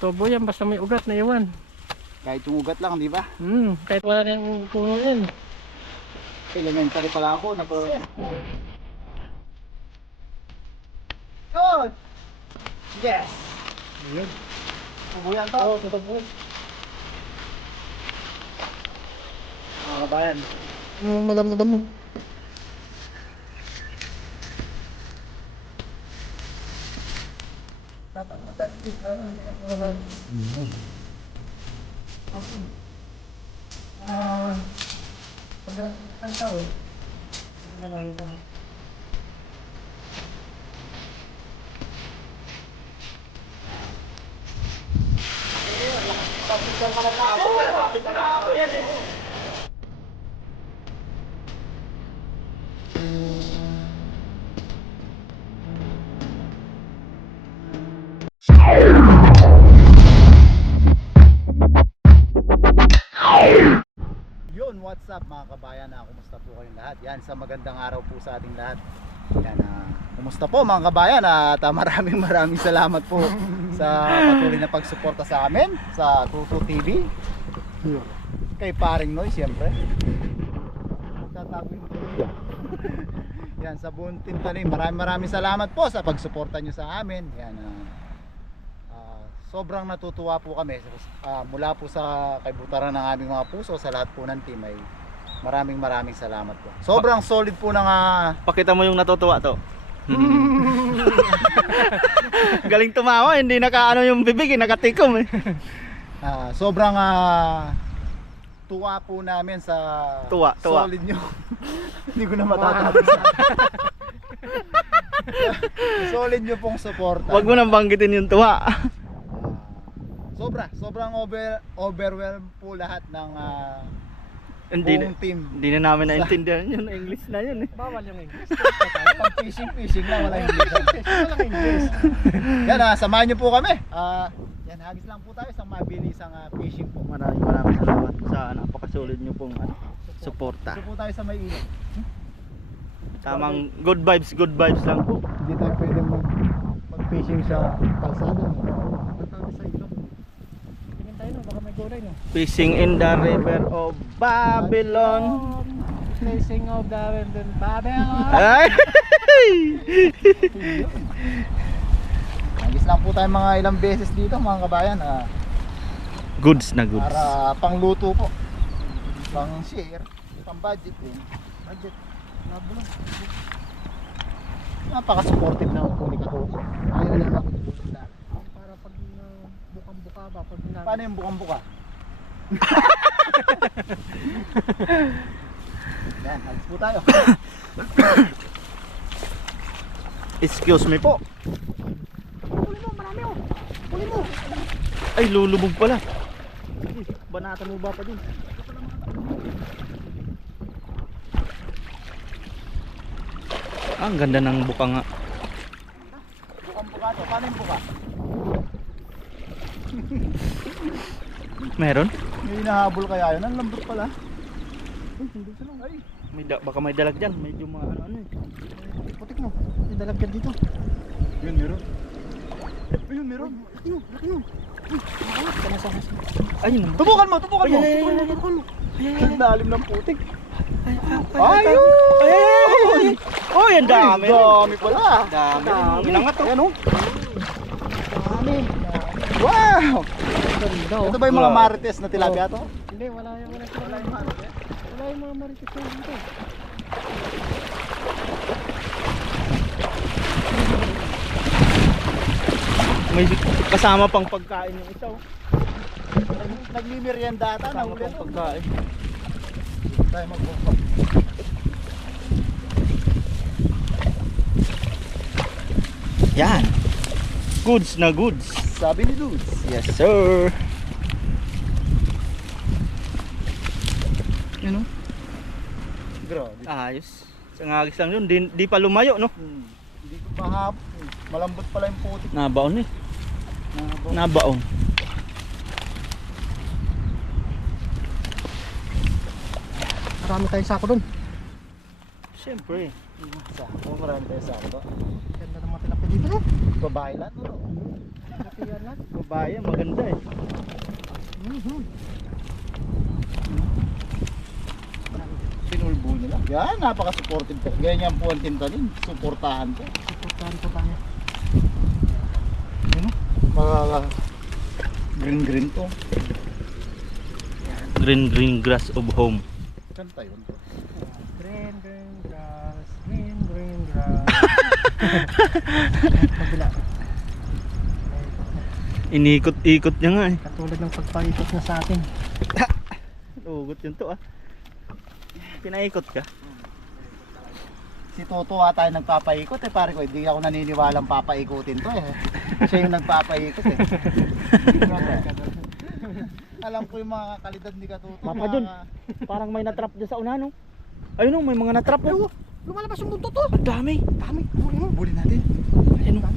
tubo yan basta may ugat na iwan. Kahit yung ugat lang, di ba? Kahit wala na yung puno yan. Elementary pala ako. Good! Yes! Ayun. Tubo yan to. Oo, tubo. Mga kabayan. Madam na damo. Yun, what's up mga kabayan? Kumusta po kayong lahat? Yan, sa magandang araw po sa ating lahat. Yan, kumusta po mga kabayan? At maraming salamat po sa patuloy na pagsuporta sa amin sa Tutu TV. Kay Paring Noy, siyempre. Tatago yung tuloy. Yan, sa buong team Tanim. Maraming salamat po sa pagsuporta nyo sa amin. Yan, sobrang natutuwa po kami mula po sa kaibutaran ng aming mga puso sa lahat po ng team ay maraming salamat po. Sobrang solid po ng Pakita mo yung natutuwa to. Galing tumawa, hindi nakaano yung bibig, nakatikom eh. Sobrang tuwa po namin sa Tuwa. solid nyo. Hindi ko na matatapos. Solid nyo pong suporta. Huwag mo nang banggitin yung tuwa. Sobrang overwhelmed po lahat ng Hindi buong team. na namin naintindihan yun, English na yun eh. Bawal yung English. Pag fishing lang, wala English. Walang English. Yan, samahan nyo po kami. Yan, hagis lang po tayo sa mabilisang fishing po. Maraming salamat sa napakasolid nyo pong suporta. Dito po tayo sa may ilog. Tamang good vibes lang po. Hindi tayo pwede mag-fishing sa kalsada. Tayo sa ilog. Tingin tayo no, baka may gulay no. Fishing in the river of Babylon. Facing of the Babylon. Ay! Hagis lang po tayo mga ilang beses dito mga kabayan. Goods na goods. Para pangluto po. Pang share. Pang budget din. Budget. Labo lang. Napaka-supportive na po ni Kako. Ayaw lang ako dito. Para pag bukang-buka ba? Pag Paano yung bukang-buka? Yan, halis po tayo. Excuse me po. Huli mo, marami oh. Huli mo. Ay, lulubog pala. Banatan mo ba pa din? Ang ganda ng buka nga. Bukang-buka to. Paano yung buka? Meron? May hinahabol kaya yun. Ang lambot pala. Uy, hindi sila. Ay, Baka may dalag dyan. Medyo ano eh. putik mo. May dalagyan dito. Yun, meron. Ayun, meron. Laki mo, laki mo. Ayun. Tubukan mo, tubukan mo. Ay. Ang lalim ng putik. Ayun! Ay! Oh, yan dami. Dami pala. Dami. Inangat to. Ayan o. Dami. Wow! Ito ba yung mga marites na tilapia to? Hindi, wala yung marites. Wala yung mga marites dito. May kasama pang pagkain yung isa. Nagmimerienda ata. Kasama Nahuli pang ito. pagkain. Tayo magbukok. Yan. Goods na goods. Sabi ni Luz. Yes, sir. Yan o. Grabe. Ayos. Sa ngagis lang yun. Di pa lumayo, no? Hindi ko pa malambot pala yung putik. Nabaon eh. Nabaon. Marami tayong sako dun. Siyempre. Sako, marami tayo sako to. Ganda ng mga tilapia dito no. Babae lahat, no? yan lahat. Kabayan, maganda eh. Pinulbo nila. Yan, napaka-supportive ko. Ganyan po ang Team Talim. Suportahan ko. Suportahan ko tayo. Ano? Mga green to. Green grass of home. Kanta yun. Green grass, green grass. Kabila. Inikot-ikot niya nga eh. Katulad ng pagpaikot na sa atin. Ugot yun to ah. Pinaikot ka? Si Toto ata yung nagpapaikot eh. Pare ko, hindi ako naniniwalang papaikutin to eh. Siya yung nagpapaikot eh. Alam ko yung mga kalidad ni Katuto. Papa dun, parang may natrap dyan sa una no? Ayun no, may mga natrap oh. Lumalabas yung buntot to. Ang dami. Dami. Huli mo. Buli natin. Ayun no.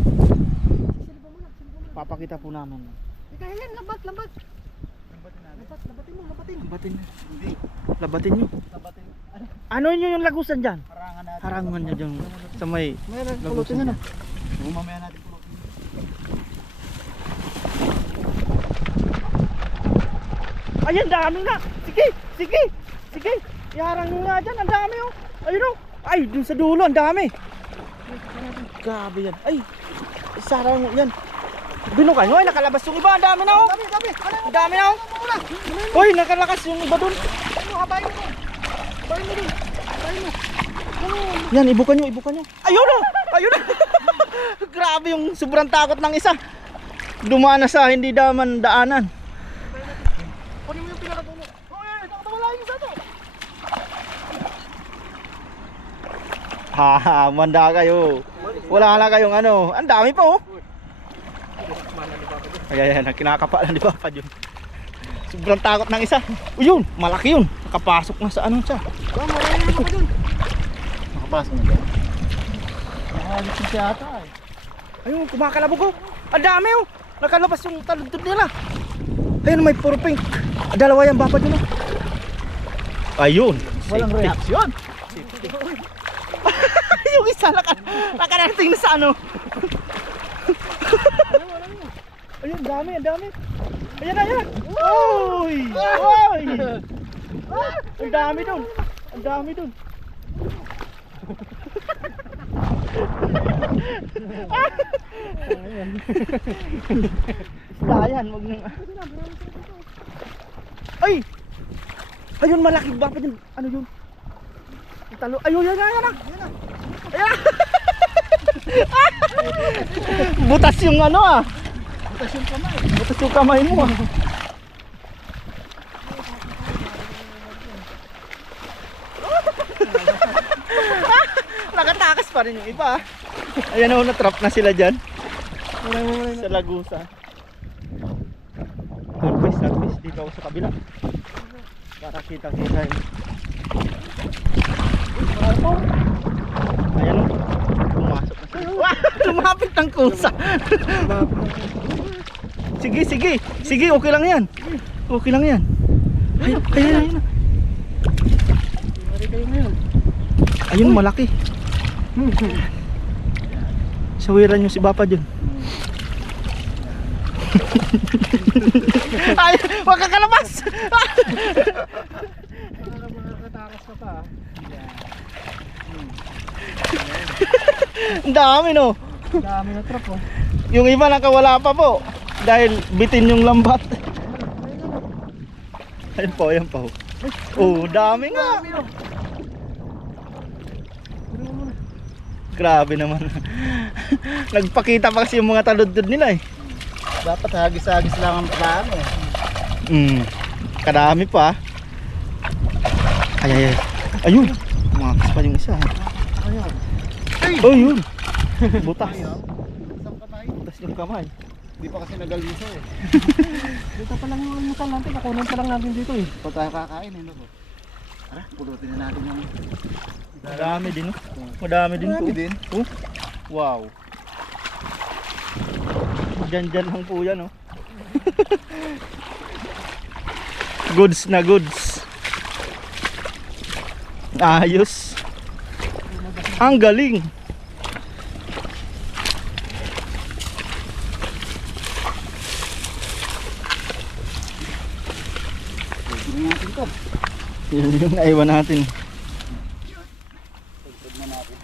Silba mo na. Papakita po namin. Ikaw yan, lambat. Labatin natin. Labatin mo. Labatin. Hindi. Labatin nyo. Labatin. Ano yun yung lagusan dyan? Harangan natin. Harangan nyo dyan sa may Meron, lagusan pulutin na dyan. Oo, mamaya natin pulutin. Ayan, dami nga. Sige. Iharang nyo nga dyan, ang dami oh. Ayun oh. Ay, dun sa dulo, ang dami. Grabe yan. Ay, isarang yan. Binukan nyo, ay nakalabas yung iba, ang dami na oh. Dami. Ang dami na oh. Uy, nakalakas yung iba dun. Ano, habayin mo. Habayin mo. Yan, ibukan nyo. Ayun na! Grabe yung sobrang takot ng isa. Dumaan na sa hindi daman daanan. Kunin mo yung pinakapuno. Nakatawala yung isa to. Haha, manda kayo. Wala na kayong ano. Ang dami pa oh. Ayan, kinakapalan ni Papa yun. Sobrang takot ng isa. Yun, malaki yun. Nakapasok na sa anong siya. Marami pa dun. Nakapasok na dyan. Nakalit siya ata eh. Ayun, kumakalabog oh. Ang dami oh. Nakalabas yung taludtod nila. Ayun, may puro pink. Dalawa yung Papa yun oh. Ayun. Walang safety. reaksyon. Yung isa nakarating na sa ano. Ayun, ang dami. Ayan. Uy! Ang dami dun. Dayan, wag nang. Ay! Ayun, malaki ba pa din? Ano yun? Ang talo. Ayun, yan. Ayan. Butas yung ano ah. Butas yung kamay mo ah. Nakatakas pa rin yung iba ah. Ayan oh, natrap na sila dyan. Sa lagusa. Harvest dito ako sa kabila. Para kita-kita yun. Ayan o. Pumasok na sila. Wow! Lumapit ng kusa. Sige, okay lang yan. Ayun. Ayun, malaki. Sawiran nyo si Papa dyan. Ay, wag ka kalabas. Makakatakas ka pa. Ang dami no. Dami na trap oh. Yung iba nakawala pa po dahil bitin yung lambat. Ayun po. Oh, dami nga. Grabe naman. Nagpakita pa kasi yung mga taludtod nila eh. Dapat hagis-hagis lang ang plano eh. Kadami pa. Ay. Ayun. Umakas pa yung isa. Oh, yun. Butas. Isang kamay. Butas yung kamay. Hindi pa kasi nagalisa eh. Dito pa lang yung almusal natin. Nakunan pa lang natin dito eh. Pa tayo kakain eh. Naku. Tara, pulutin na natin yung... Madami din oh. Madami din po. din. Oh. Wow. Diyan lang po yan oh. Goods na goods. Ayos. Ang galing. Tingnan natin to. Yun yung naiwan natin. Tugtog na natin.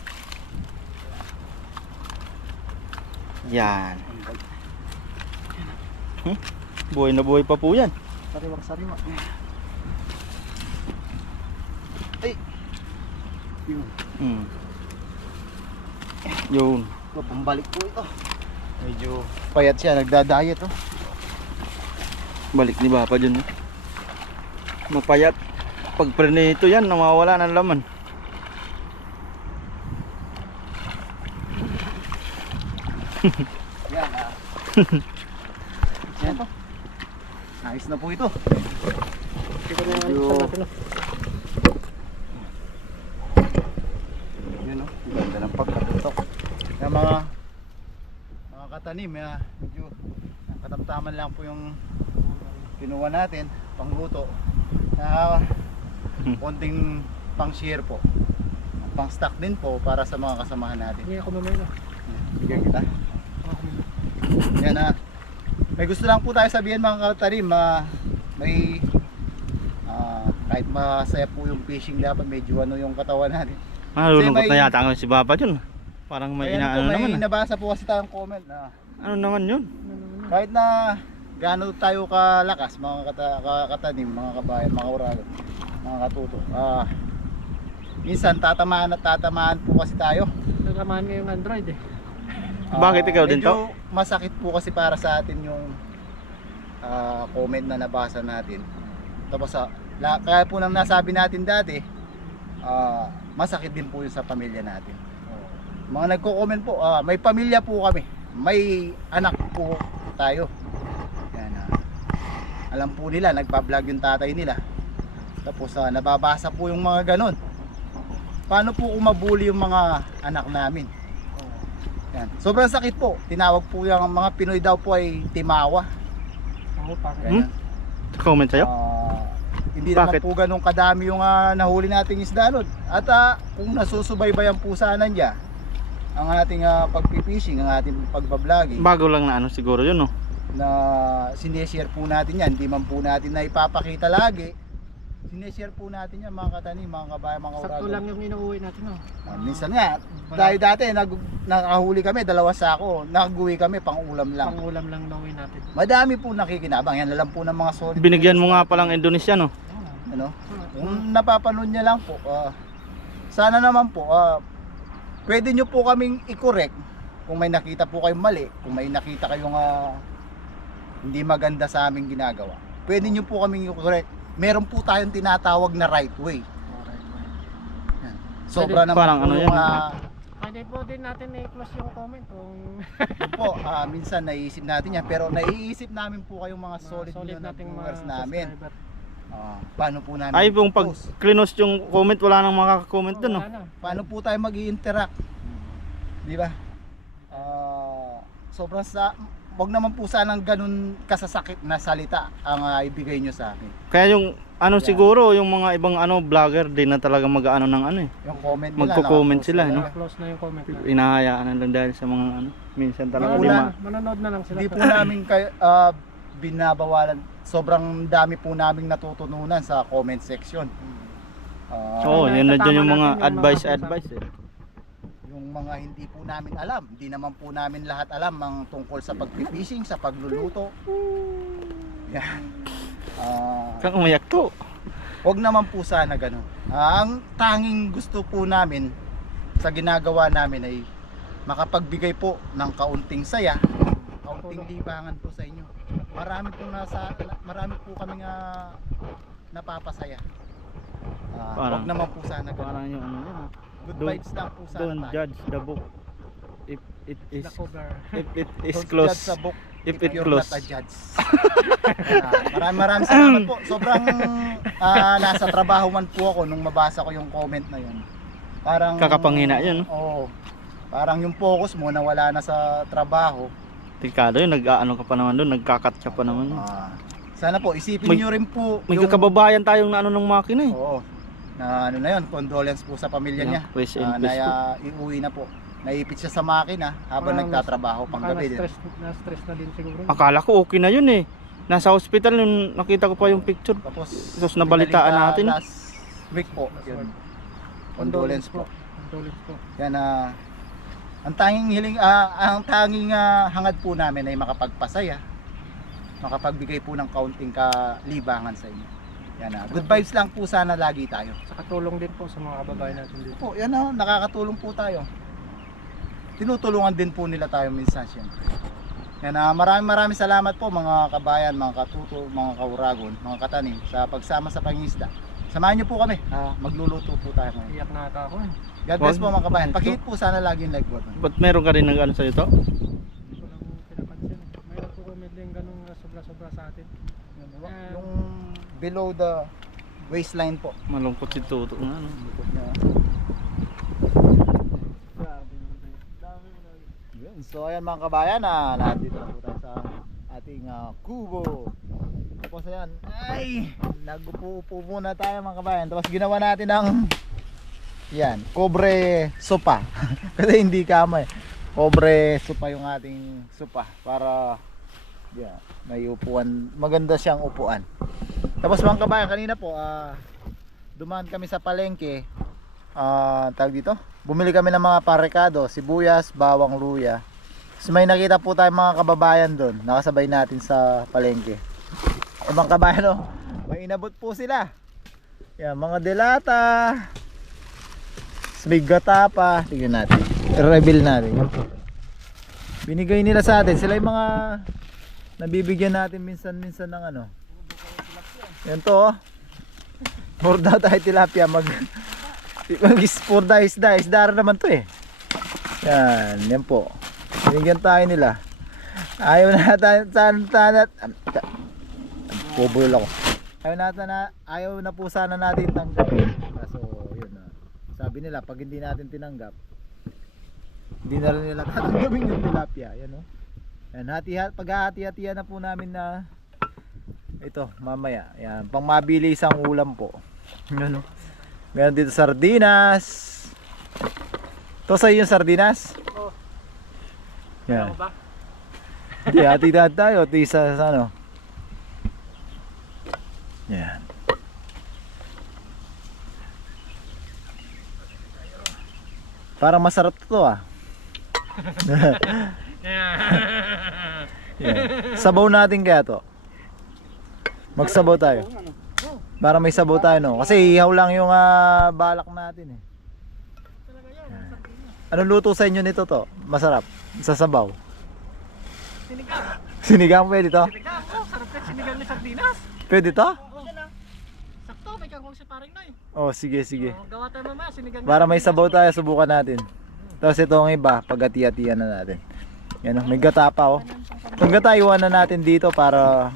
Yan. Buhay na buhay pa po yan. Sariwang sariwa. Ay! Yun. Yun. Ito, pambalik po ito. Medyo payat siya, nagda-diet oh. Balik ni Papa dyan. Mapayat. Pag prenito yan, nawawala ng laman. Yan ah. Yan po. Ayos na po ito. Medyo... Yun oh, ganda ng pagkatutok. Yung mga katanim, medyo katamtaman lang po yung kinuha natin, pangluto. Konting pang share po. Pang stock din po para sa mga kasamahan natin. Hindi ako mamaya. Bigyan kita. Yan na. May gusto lang po tayo sabihin mga katanim, may kahit masaya po yung fishing, dapat medyo ano yung katawan natin. Lulungkot may- na yata ang si Papa dyan. Parang may Ayan po, inaano may naman. nabasa po kasi tayong comment na Ano naman yun? kahit na gaano tayo kalakas mga katanim, mga kabayan, mga urago, mga katuto, minsan tatamaan at tatamaan po kasi tayo. Naglamaan nga yung Android eh. Bakit ikaw din to? Medyo masakit po kasi para sa atin yung comment na nabasa natin. Tapos kaya po nang nasabi natin dati, masakit din po yun sa pamilya natin. Mga nagko-comment po, may pamilya po kami, may anak po tayo. Yan, alam po nila, nagpa-vlog yung tatay nila. Tapos nababasa po yung mga ganon. Paano po umabuli yung mga anak namin? Yan. Sobrang sakit po. Tinawag po yung mga Pinoy daw po ay timawa. Oo, bakit? Ganyan. Comment sa'yo? Hindi Bakit? naman po ganun kadami yung nahuli nating isda nun. At kung nasusubaybayan po sana niya ang ating pagpipishing, ang ating pagbabloging, Bago lang na ano siguro yun, no? na sineshare po natin yan, hindi man po natin na ipapakita lagi, sineshare po natin yan mga katanim, mga kabayan, mga Sakto urago. lang yung inuuwi natin, no? Minsan nga, dahil dati nakahuli kami, 2 sako, nakaguwi kami pang ulam lang. Pang-ulam lang nauwi natin. Madami po nakikinabang, yan na lang po ng mga solid. Binigyan mo nga palang Indonesia, no? Ano? Kung napapanood niya lang po, sana naman po, pwede nyo po kaming i-correct kung may nakita po kayong mali, kung may nakita kayong hindi maganda sa aming ginagawa. Pwede nyo po kaming i-correct. Meron po tayong tinatawag na right way. Yan. Sobra naman Parang po ano yung, yan? Pwede po din natin i-close yung comment kung yun po, minsan naiisip natin yan, pero naiisip namin po kayong mga solid, solid na nating viewers mga namin. subscriber. Paano po namin Ay, yung pag i-post? klinos yung comment, wala nang makaka-comment dun, no? Wala na. Paano po tayo mag-i-interact? Di ba? Sobrang wag naman po sanang ganun kasasakit na salita ang ibigay nyo sa akin. Kaya yung ano Yeah. siguro, yung mga ibang ano vlogger din na talaga mag-ano ng ano eh. Yung comment nila, Magko-comment nakapost sila, nila. no? Close na yung comment na. Inahayaan na lang dahil sa mga ano, minsan talaga Wala. di ma... Manonood na lang sila. Hindi po namin kayo binabawalan. Sobrang dami po naming natutununan sa comment section. Oo, Ay, yan na dyan yung natatama mga natin yung mga advice eh. Yung mga hindi po namin alam, hindi naman po namin lahat alam ang tungkol sa pagpipishing, sa pagluluto. Yan. Kang umayak to. Huwag naman po sana ganun. Ang tanging gusto po namin sa ginagawa namin ay makapagbigay po ng kaunting saya, kaunting libangan po sa inyo. Marami po kaming napapasaya. Parang- Huwag naman po sana ganun. Parang yung ano yan. Good don't- vibes lang po sana Don't tayo. judge the book if it is The cover. if it is Don't close. judge sa book If if it you're close. not a judge. Maraming salamat po. Sobrang nasa trabaho man po ako nung mabasa ko yung comment na yun. Parang Kakapangina yun, no? Oo. Parang yung focus mo nawala na sa trabaho. Tikado yun, nag-ano ka pa naman doon, nagkakat ka pa naman. Sana po isipin May- niyo rin po May kakababayan tayong naano ng makina eh. Oo. Na ano na yun, condolence po sa pamilya niya. Rest in peace po. Na iuwi na po. Naipit siya sa makina habang Parang nagtatrabaho Baka panggabi din. na-stress na din siguro. Akala ko okay na yun eh. Nasa hospital nung nakita ko pa yung picture. Tapos nabalitaan pinalita natin. last week po. Yun. Condolence po. Condolence po. Yan ang tanging hangad po namin ay makapagpasaya, makapagbigay po ng kaunting kalibangan sa inyo. Yan good vibes lang po sana lagi tayo. Sa katulong din po sa mga kababayan natin dito. Po, yan nakakatulong po tayo. Tinutulungan din po nila tayo minsan syempre. Yan maraming salamat po mga kabayan, mga katuto, mga kauragon, mga katanim sa pagsama sa pangingisda. Samahan niyo po kami. Magluluto po tayo ngayon. Iyak na ata ako. God bless po mga kabayan. Pakihit po sana lagi yung like button. Ba't meron ka rin ng ano sa ito? Hindi ko lang pinapansin. Mayroon po kami din ganung sobra-sobra sa atin. Yung below the waistline po. Malungkot si Tuto nga. No? Yun. So ayan mga kabayan, nandito na po tayo sa ating kubo. Tapos ayan, ay nagupo-upo muna tayo mga kabayan. Tapos ginawa natin ng yan, kobre sopa. Kasi hindi kama eh. Kobre sopa yung ating sopa para yan, may upuan, maganda siyang upuan. Tapos mga kabayan, kanina po dumaan kami sa palengke. Tawag dito, bumili kami ng mga parekado, sibuyas, bawang, luya. Tapos may nakita po tayong mga kababayan doon, nakasabay natin sa palengke. Mga kabayan, may inabot po sila. Yan, mga delata, may gata pa. Tingnan natin, i-reveal natin. Yan po, binigay nila sa atin. Sila yung mga nabibigyan natin minsan-minsan ng ano. Yan to, more daw tayo tilapia. Mag-isda, isda naman to eh. Yan po. Binigyan tayo nila. Ayaw na po sana natin tanggapin. Kaso yun sabi nila pag hindi natin tinanggap, hindi na rin nila tatanggapin yung tilapia. Yan Yan, paghahati-hatihan na po namin na ito mamaya. Yan, pang mabili isang ulam po. Yan meron dito sardinas. Ito sa'yo yung sardinas? Oo. Yan. Ano ba? Hindi, hati-hati tayo. Tisa sa ano. Yan. Parang masarap to Yan. Sabaw natin kaya to. Magsabaw tayo. Para may sabaw tayo no. Kasi ihaw lang yung balak natin eh. Yan. Anong luto sa inyo nito to? Masarap. Sa sabaw. Sinigang. Sinigang pwede to? Sinigang. Sarap ka sinigang ni sardinas. Pwede to? Oo. Sakto, may kangkong si paring Noy. Oh, sige. Gawa tayo mamaya sinigang. Para may sabaw tayo, subukan natin. Tapos ito ang iba, paghati-hatian na natin. Yan may gata pa Yung gata iwan na natin dito para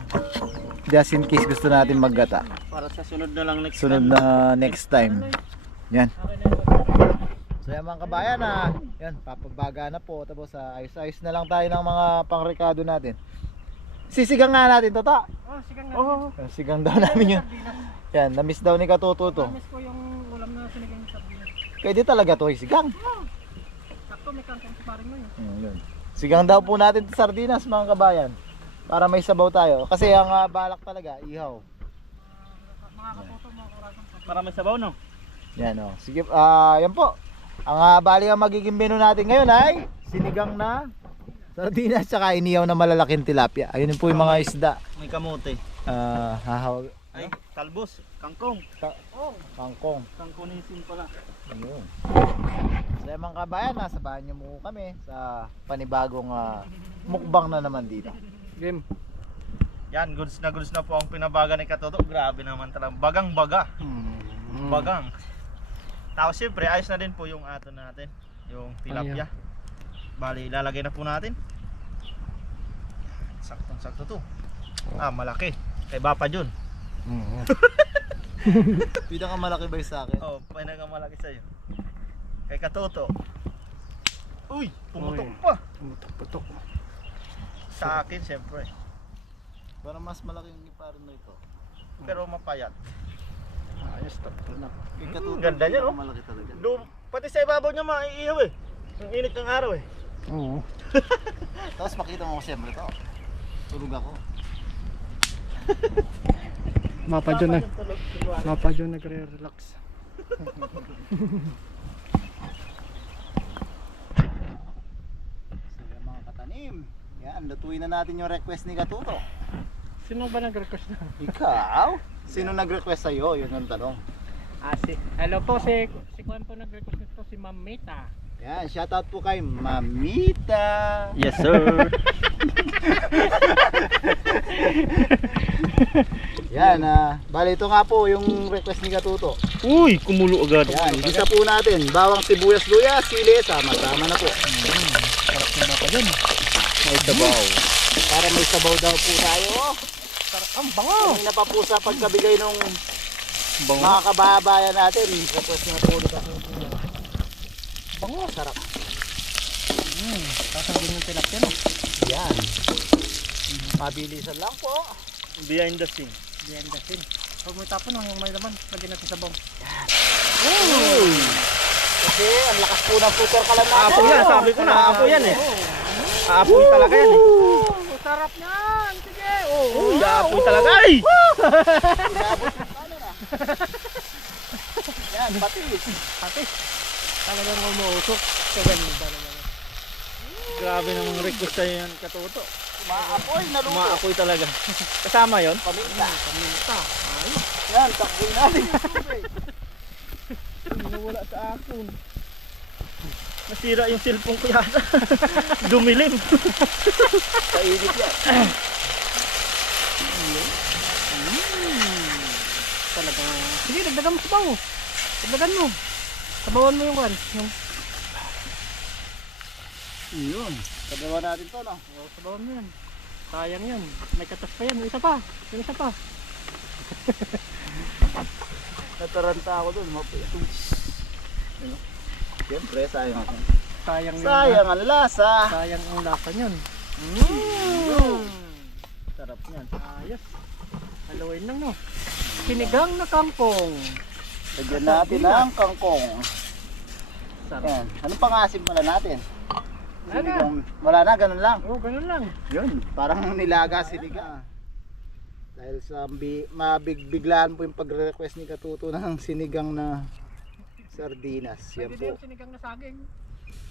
just in case gusto natin maggata. Para sa sunod na lang Sunod na next time. Yan. So yan mga kabayan yan, papabaga na po. Tapos ayos-ayos na lang tayo ng mga pangrekado natin. Sisigang nga natin to ta. Oh, sigang na. Oo. Sigang daw namin yun. Yan, na-miss daw ni Katuto to. Miss ko yung ulam na sinigang ni sardinas. Pwede talaga to sigang. Sakto, may kangkong si paring Noy. Yun. Sigang daw po natin to sardinas mga kabayan. Para may sabaw tayo. Kasi ang balak talaga, ihaw. Mga kaputo, mga kurasan. Para may sabaw no? Yan sige, yan po. Ang bali ang magiging menu natin ngayon ay sinigang na sardinas tsaka inihaw na malalaking tilapia. Ayun po yung mga isda. May kamote. Hahawag. Ay, talbos, kangkong. Kangkong. Kangkonisin pala. Ayun. So mga kabayan, sabahan niyo mo kami sa panibagong mukbang na naman dito. Game. Yan, goods na po ang pinabaga ni Katuto. Grabe naman talaga. Bagang-baga. Bagang. Tapos siyempre, ayos na din po yung ato natin. Yung tilapia. Bali, ilalagay na po natin. Saktong-sakto to. Malaki. Kay Bapa Jun. Pinakamalaki ba yung sa akin? Oh, pinakamalaki sa'yo. Kay Katuto. Uy, pumutok pa. Putok. Sa akin, siyempre. Parang mas malaki yung iparin na ito. Pero mapayat. Ayos to. Ganda niya, no? Malaki talaga. Pati sa ibabaw niya maiihaw eh. Ang init ng araw eh. Oo. Tapos makita mo ko siyempre to. Tulog ako. Mapa dyan eh. Mapa dyan nagre-relax. So yan mga katanim. Yan, lutuin na natin yung request ni Katuto. Sino ba nag-request na? Ikaw? Sino nag-request sa'yo? Yun ang tanong. Hello po, si Kwan po nag-request nito, si Ma'am Mita. Yan, shoutout po kay Mamita. Yes sir. Yan, bali ito nga po yung request ni Katuto. Uy, kumulo agad. Yan, gisa po natin. Bawang sibuyas, luya, sili, sama-sama na po. Sarap na ba pa dyan? May sabaw. Para may sabaw daw po tayo. Sarap, ang bango! Kanina pa po sa pagkabigay nung Bango. mga kababayan natin. Request na po ulit ako. Bango, sarap. Sasabing yung tilapia no? Yan. Mabilisan lang po. Behind the scene. Behind the scene. Huwag mo tapon yung may laman. Lagyan natin sa bong. Uy! Kasi ang lakas po ng super kalan natin. Apo yan, sabi ko na, apo yan eh. Aapoy talaga yan eh. Sarap yan! Sige! Uy, aapoy talaga ay! Inabot yung camera. Yan, patis. Pati! Talagang umuusok. Kaganda naman. Grabe namang request sa'yo yan, Katuto. Maapoy, naluto. Umaapoy talaga. Kasama yon? Paminta. Paminta. Ayos. Yan, takboy natin yung super. Nawala sa akin. Nasira yung cellphone ko yata. Dumilim. Kainit yan. Talagang... Sige, dagdagan mo sabaw. Dagdagan mo. Sabawan mo yung kan. Yung... Yun. Sabawan natin to, no? Oh, sabawan mo yan. Sayang yan. May katas pa yan. Yung isa pa. Yung isa pa. Nataranta ako dun. Siyempre, sayang ako. Sayang yung... Sayang ang lasa. Sayang ang lasa yun. Sarap yan. Ayos. Haluin lang no. Sinigang na kangkong. Lagyan natin ang kangkong. Sarap. Yan. Anong pangasim pala natin? Wala na. Wala na, ganun lang. Oh, ganun lang. Yun, parang nilaga sinigang. Dahil sa mabigbiglaan po yung pag-request ni Katuto ng sinigang na sardinas. Yan Pwede din po. sinigang na saging.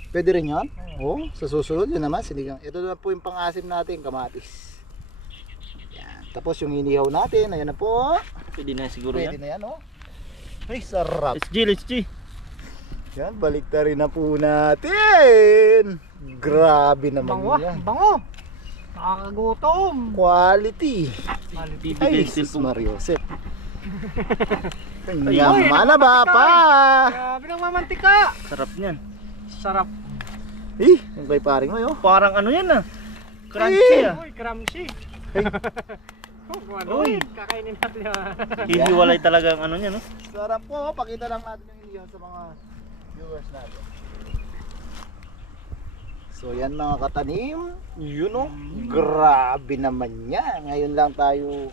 Pwede rin yan? Oo, sa susunod yun naman sinigang. Ito na po yung pangasim natin, kamatis. Yan. Tapos yung inihaw natin, ayan na po. Pwede na siguro Pwede yan. na yan, oh. Ay, sarap. Let's G. Yan, baliktarin na po natin. Grabe naman Bango. yan. Bango. Nakakagutom. Quality. Bibigay Ay, yung sis cellphone. Mariosep. Ay, Yaman na ba pa? Grabe ng mamantika. Sarap niyan. Sarap. Eh, yung kay paring mo yun. Parang ano yan ah. Crunchy ah. Uy, crunchy. Ay. Oh, ano Uy. kakainin natin yan. Hihiwalay talaga ang ano niya no. Sarap po. Pakita lang natin yung inihaw sa mga viewers natin. So yan mga katanim, yun oh, grabe naman yan. Ngayon lang tayo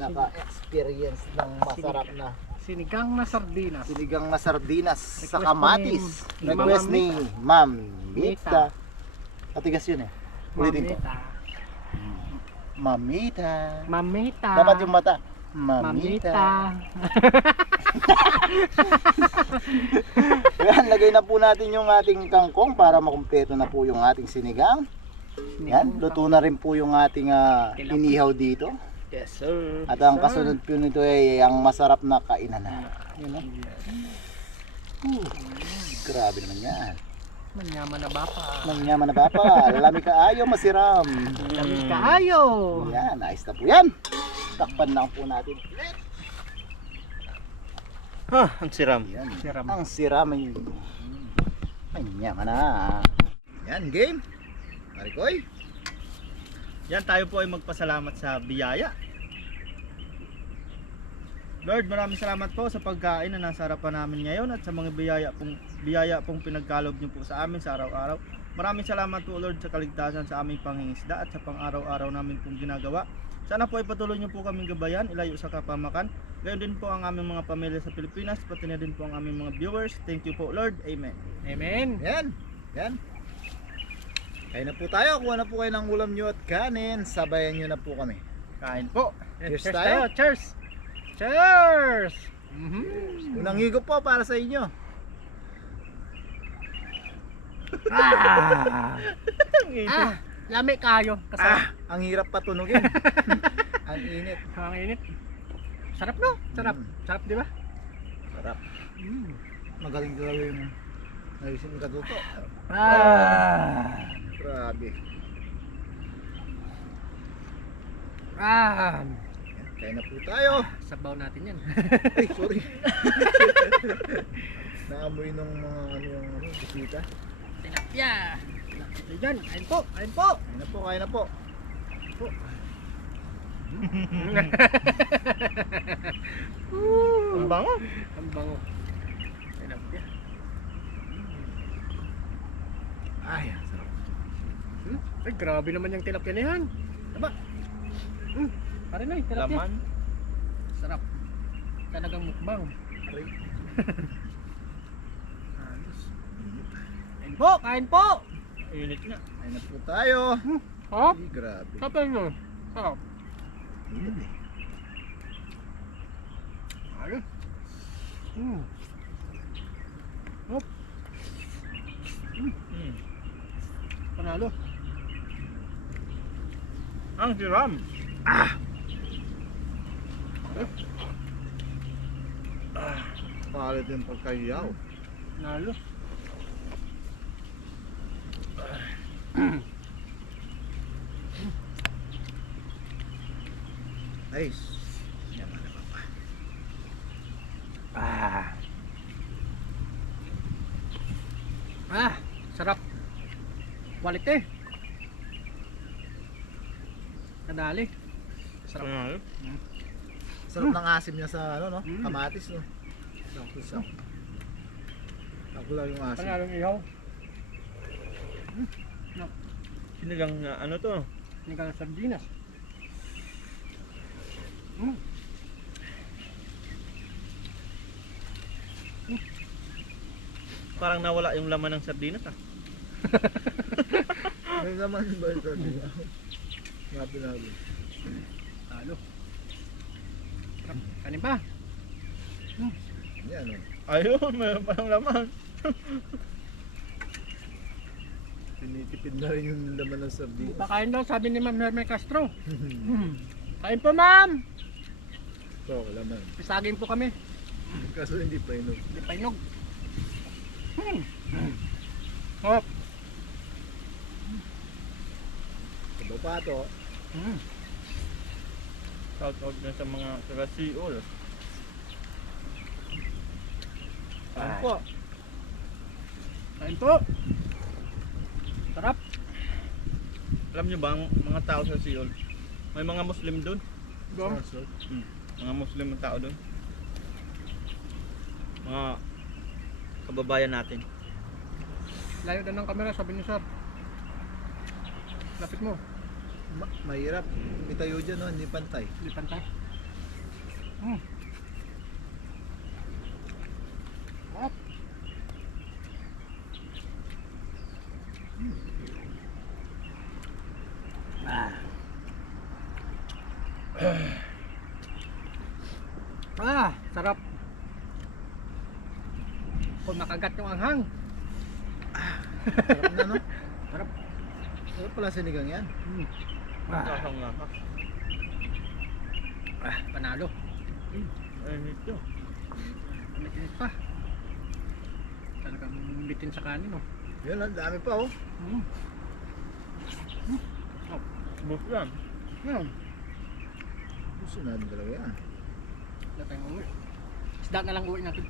naka-experience ng masarap na Sinigang na sardinas. sinigang na sardinas sa Request kamatis. ni Request Mama ni Ma'am Mita. Mita. Katigas yun eh. Ulitin ko. Mamita. Mamita. Mamita. Dapat yung mata. Mamita. Mamita. Yan, lagay na po natin yung ating kangkong para makumpleto na po yung ating sinigang. Yan, luto na rin po yung ating inihaw dito. Yes sir. At ang kasunod po nito ay ang masarap na kainan na. Yun, no? Grabe naman yan. Manyaman na bapa. Manyaman na ba pa? Lami kaayo, masiram. Lamig kaayo. Yan, ayos na po yan. Takpan lang po natin. Ha, ang siram. Yan. Siram. Ang siram ay manyaman na. Yan, game. Marikoy. Yan, tayo po ay magpasalamat sa biyaya. Lord, maraming salamat po sa pagkain na nasa harapan namin ngayon at sa mga biyaya pong pinagkalob niyo po sa amin sa araw-araw. Maraming salamat po Lord sa kaligtasan sa aming pangingisda at sa pang-araw-araw namin pong ginagawa. Sana po ay patuloy niyo po kaming gabayan, ilayo sa kapamakan. Gayon din po ang aming mga pamilya sa Pilipinas, pati na din po ang aming mga viewers. Thank you po Lord. Amen. Amen. Yan. Yan. Kaya na po tayo. Kuha na po kayo ng ulam nyo at kanin. Sabayan nyo na po kami. Kain po. Cheers tayo. Cheers! Cheers! Unang higop po para sa inyo. Lami kayo. Kasi Ang hirap patunugin. Ang init. ang init. Sarap no? Sarap. Sarap di ba? Sarap. Magaling talaga yung naisip ng katuto. Grabe. Kaya na po tayo. Sabaw natin yan. Ay, sorry. Naamoy nung mga bisita. Tilapia. Diyan, kain po, kain po. Kaya na po, kaya na po. Ang bango. Ang bango. Tilapia. Ay, sarap. Ay, grabe naman yung tilapia na yan. Diba? Pare na yung tilapia. Laman. Sarap. Talagang mukbang. Aray. Ayos. Kain po, kain po. Init nga. Kaya na po tayo. Hop. Ay, grabe. Kapag nyo. Sarap. Init eh. Ayos. Hop. Panalo. Ang siram. Palit yung pagkayaw. Panalo. Ay, yaman na papa. Sarap. Quality. Nadali. Sarap. Sarap ng asim niya sa ano no? Mm. Kamatis no. Sakto. Ako lang yung asim. Panalong ihaw. Sinigang na ano to? Sinigang ng sardinas. Parang nawala yung laman ng sardinas ah. May naman ba ito? Grabe na. Talo. Sarap. Kanin pa. Yan no. Ayun, mayroon parang laman. Tinitipid na rin yung laman ng sardinas. Pakain daw, sabi ni Ma'am Herme Castro. Kain po, Ma'am. So, laman. Pisagin po kami. Kaso hindi pa inog. Hindi pa inog. Hop. Sabaw pa ito. Shout out na sa mga taga Seoul. Ano po? Kain po. Sarap. Alam nyo ba ang mga tao sa Seoul? May mga Muslim doon. Gom. Mga Muslim ang tao doon. Mga kababayan natin. Layo na ng camera, sabi ni Sir. Lapit mo. Mahirap. Itayo dyan no, hindi pantay. Hindi pantay. Hop. Sarap. Kung makagat yung anghang. Sarap na no? Sarap. Sarap pala sinigang yan. Kasang nga. Panalo. Ay, ito. Ulit pa. Talagang bitin sa kanin, oh. Yan, ang dami pa oh. Bus yan. Yan. Gusto natin talaga yan. Wala tayong uwi. Isda na lang uwi natin.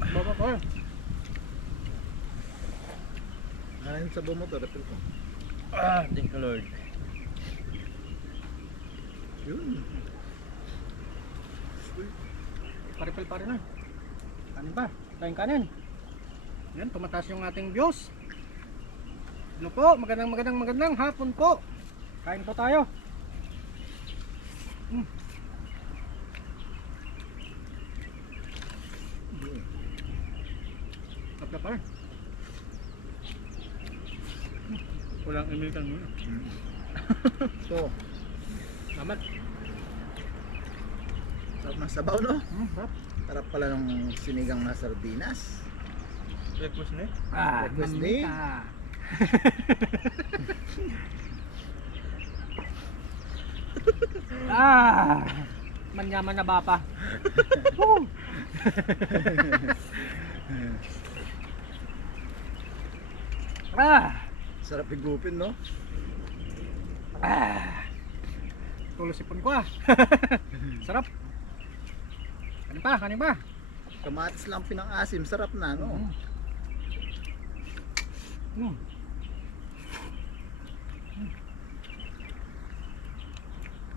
Baba ko. Ano yung sabaw mo to? Refill ko. Thank you Lord. Yun. Paripil pa rin na. Kanin ba? Tayong kanin. Yan, tumataas yung ating views. Hello po, magandang hapon po. Kain po tayo. Kapla pa rin. Walang American mo. So, Naman. sarap ng sabaw, no? Sarap. Sarap pala ng sinigang na sardinas. Breakfast na eh. Breakfast day. Manyaman na bapa. Sarap higupin, no? Tulos ipon ko ah. Sarap. Kanin pa. Kamatis lang pinang-asim, sarap na, no?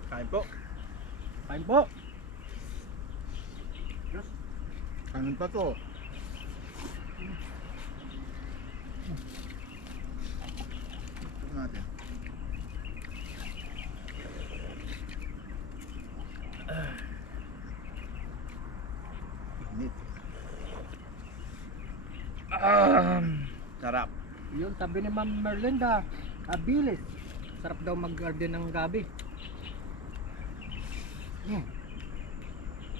Kain po. Kain po. Kanin pa to. Ito natin. Init. Sarap. Yun, sabi ni Ma'am Merlinda, abilis. Sarap daw mag-garden ng gabi.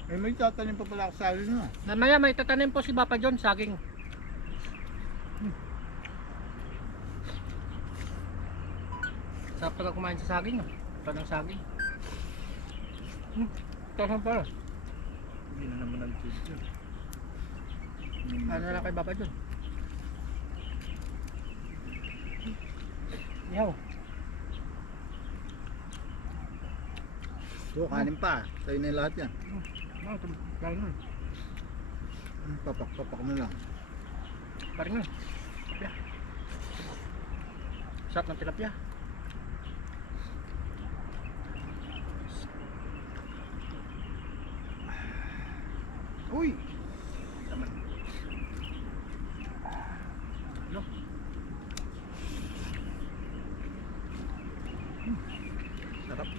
May tatanim pa pala ako sa alin, no? Mamaya may tatanim po si Papa John, saging. Sarap talaga kumain sa saging. Ito ng saging. Ito saan pala. Hindi na naman ang tubig. Ano lang kay Papa John? Yaw. So, kanin pa. Sa'yo na yung lahat yan. Galing na. Papak na lang. Paring na. Tilapia. Sarap ng tilapia. Uy! Naman. Ano? Sarap.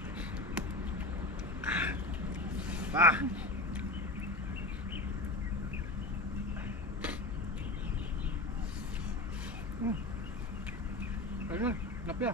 Pa! Paring na. Tilapia.